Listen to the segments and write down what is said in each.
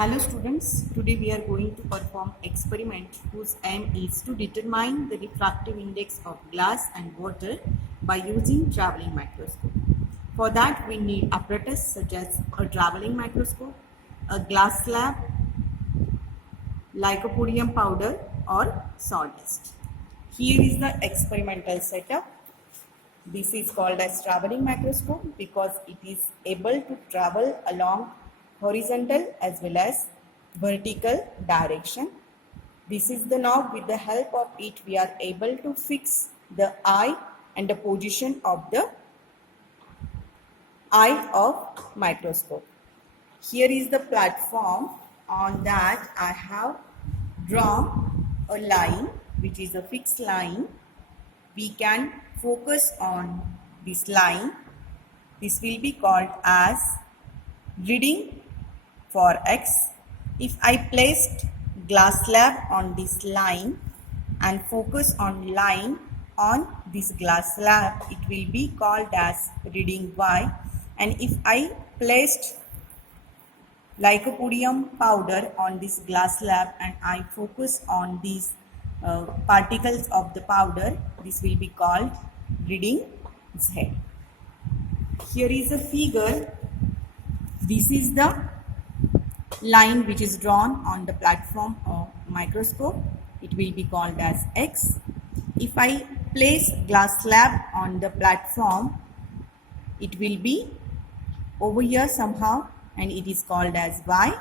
Hello students, today we are going to perform experiment whose aim is to determine the refractive index of glass and water by using traveling microscope. For that we need apparatus such as a traveling microscope, a glass slab, lycopodium powder or sawdust. Here is the experimental setup. This is called as traveling microscope because it is able to travel along horizontal as well as vertical direction. This is the knob. With the help of it we are able to fix the eye and the position of the eye of microscope. Here is the platform. On that I have drawn a line which is a fixed line. We can focus on this line. This will be called as reading for X. If I placed glass slab on this line and focus on line on this glass slab, it will be called as reading Y. And if I placed lycopodium powder on this glass slab and I focus on these particles of the powder, this will be called reading Z. Here is a figure. This is the line which is drawn on the platform of microscope. It will be called as X. If I place glass slab on the platform, it will be over here somehow and it is called as Y.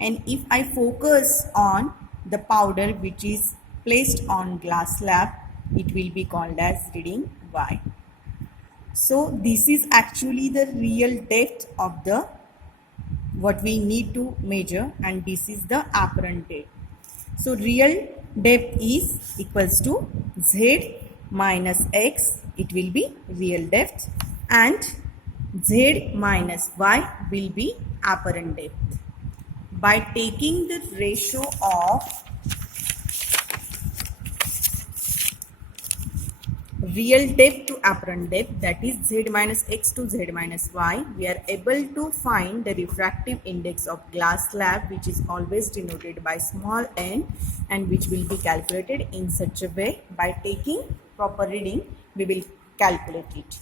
And if I focus on the powder which is placed on glass slab, it will be called as reading Y. So this is actually the real depth of the what we need to measure, and this is the apparent depth. So real depth is equals to Z minus X. It will be real depth, and Z minus Y will be apparent depth. By taking the ratio of real depth to apparent depth, that is Z minus X to Z minus Y, we are able to find the refractive index of glass slab, which is always denoted by small n and which will be calculated in such a way. By taking proper reading, we will calculate it.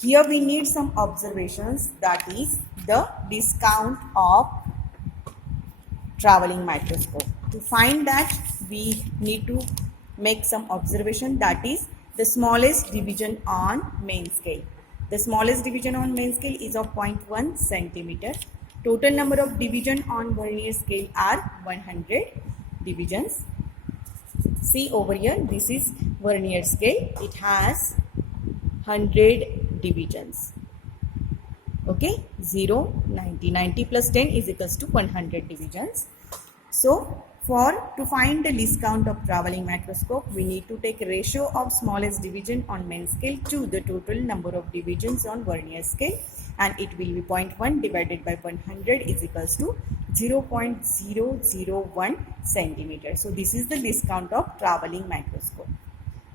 Here we need some observations, that is the discount of traveling microscope. To find that, we need to make some observation, that is the smallest division on main scale. The smallest division on main scale is of 0.1 centimeter. Total number of division on vernier scale are 100 divisions. See over here, this is vernier scale. It has 100 divisions. Okay, 0, 90. 90 plus 10 is equals to 100 divisions. So to find the least count of traveling microscope, we need to take a ratio of smallest division on main scale to the total number of divisions on vernier scale, and it will be 0.1 divided by 100 is equals to 0.001 centimeter. So this is the least count of traveling microscope.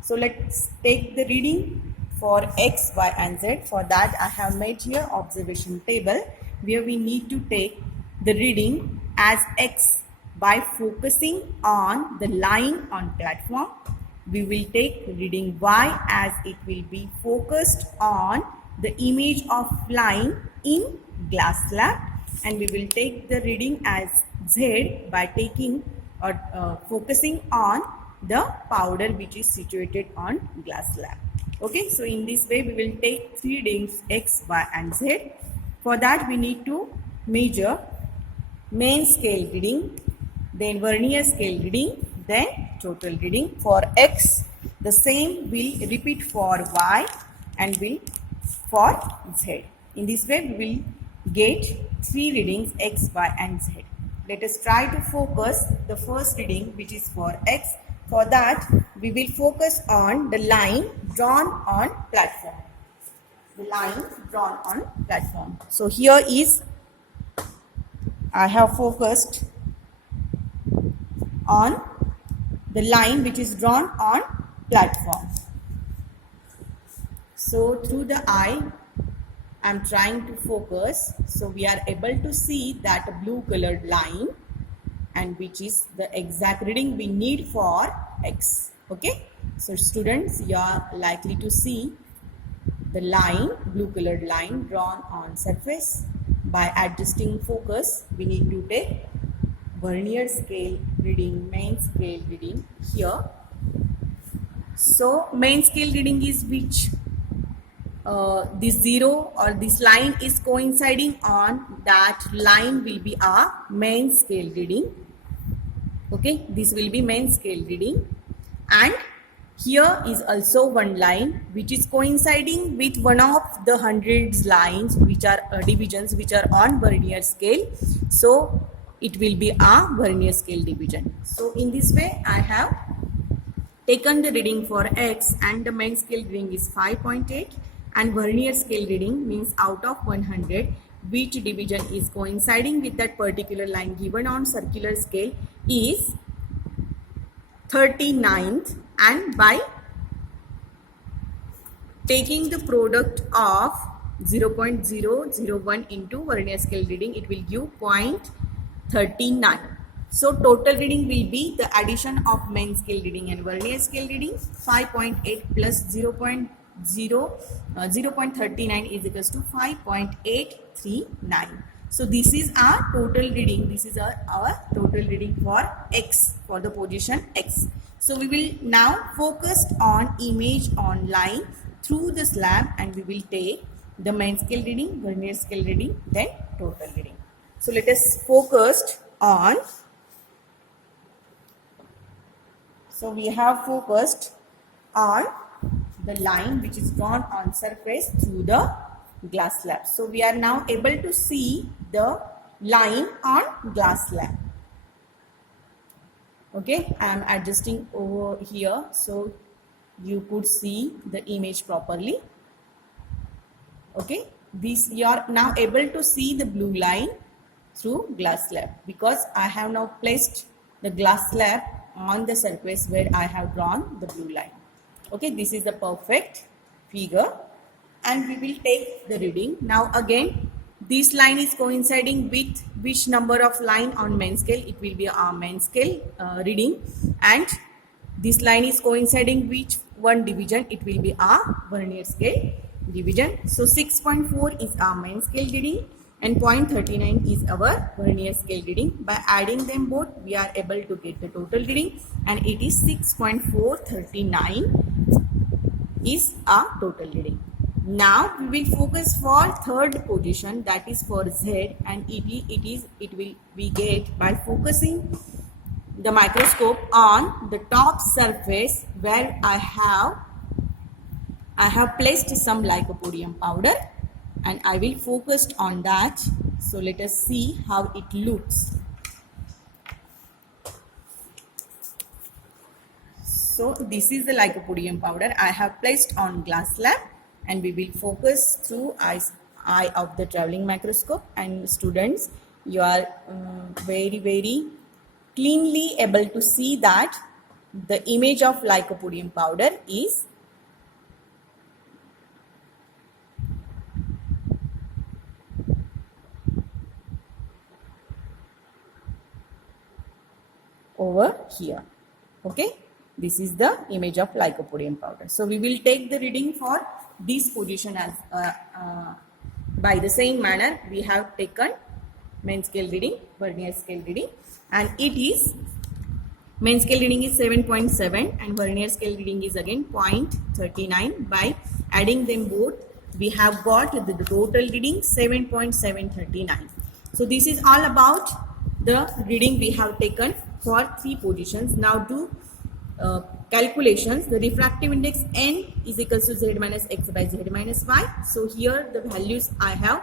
So let's take the reading for X, Y and Z. For that I have made here observation table where we need to take the reading as X. By focusing on the line on platform, we will take reading Y as it will be focused on the image of line in glass slab, and we will take the reading as Z by taking or focusing on the powder which is situated on glass slab. Okay, so in this way we will take three readings X, Y and Z. For that we need to measure main scale reading, then vernier scale reading, then total reading. For X, the same will repeat for Y and will for Z. In this way, we will get three readings X, Y and Z. Let us try to focus the first reading, which is for X. For that, we will focus on the line drawn on platform. The line drawn on platform. So here is, I have focused on the line which is drawn on platform. So through the eye I'm trying to focus. So we are able to see that blue colored line, and which is the exact reading we need for X. Okay. So students, you are likely to see the line, blue colored line drawn on surface. By adjusting focus, we need to take vernier scale reading, main scale reading here. So main scale reading is which this zero or this line is coinciding on, that line will be our main scale reading. Okay, this will be main scale reading, and here is also one line which is coinciding with one of the hundreds lines which are divisions which are on vernier scale. So it will be a vernier scale division. So in this way I have taken the reading for X, and the main scale reading is 5.8, and vernier scale reading means out of 100 which division is coinciding with that particular line given on circular scale is 39th, and by taking the product of 0.001 into vernier scale reading, it will give 0.39. So total reading will be the addition of main scale reading and vernier scale reading. 5.8 plus 0.39 is equals to 5.839. So this is our total reading. This is our total reading for X, for the position X. So we will now focus on image on line through the slab, and we will take the main scale reading, vernier scale reading, then total reading. So let us focus on. So we have focused on the line which is drawn on surface through the glass slab. So we are now able to see the line on glass slab. Okay, I am adjusting over here so you could see the image properly. Okay, this you are now able to see the blue line through glass slab because I have now placed the glass slab on the surface where I have drawn the blue line. Okay, this is the perfect figure, and we will take the reading. Now again, this line is coinciding with which number of line on main scale? It will be our main scale reading, and this line is coinciding which one division? It will be our vernier scale division. So 6.4 is our main scale reading and 0.39 is our vernier scale reading. By adding them both, we are able to get the total reading, and it is 6.439 is our total reading. Now we will focus for third position, that is for Z, and it will we get by focusing the microscope on the top surface where I have placed some lycopodium powder, and I will focus on that. So let us see how it looks. So this is the lycopodium powder I have placed on glass slab, and we will focus through eye of the traveling microscope. And students, you are very cleanly able to see that the image of lycopodium powder is over here. Okay, this is the image of lycopodium powder. So we will take the reading for this position as by the same manner we have taken main scale reading, vernier scale reading, and it is main scale reading is 7.7 and vernier scale reading is again 0.39. By adding them both, we have got the total reading 7.739. So this is all about the reading we have taken for three positions. Now do calculations. The refractive index n is equals to z minus x by z minus y. So here the values I have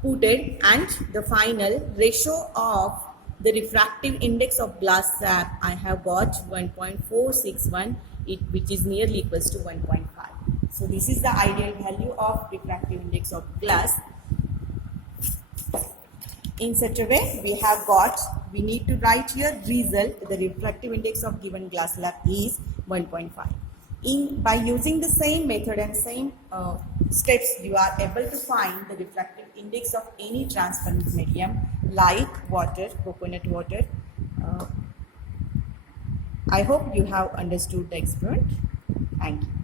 putted, and the final ratio of the refractive index of glass slab I have got 1.461, which is nearly equals to 1.5. So this is the ideal value of refractive index of glass. In such a way, we need to write here result, the refractive index of given glass slab is 1.5. By using the same method and same steps, you are able to find the refractive index of any transparent medium like water, coconut water. I hope you have understood the experiment. Thank you.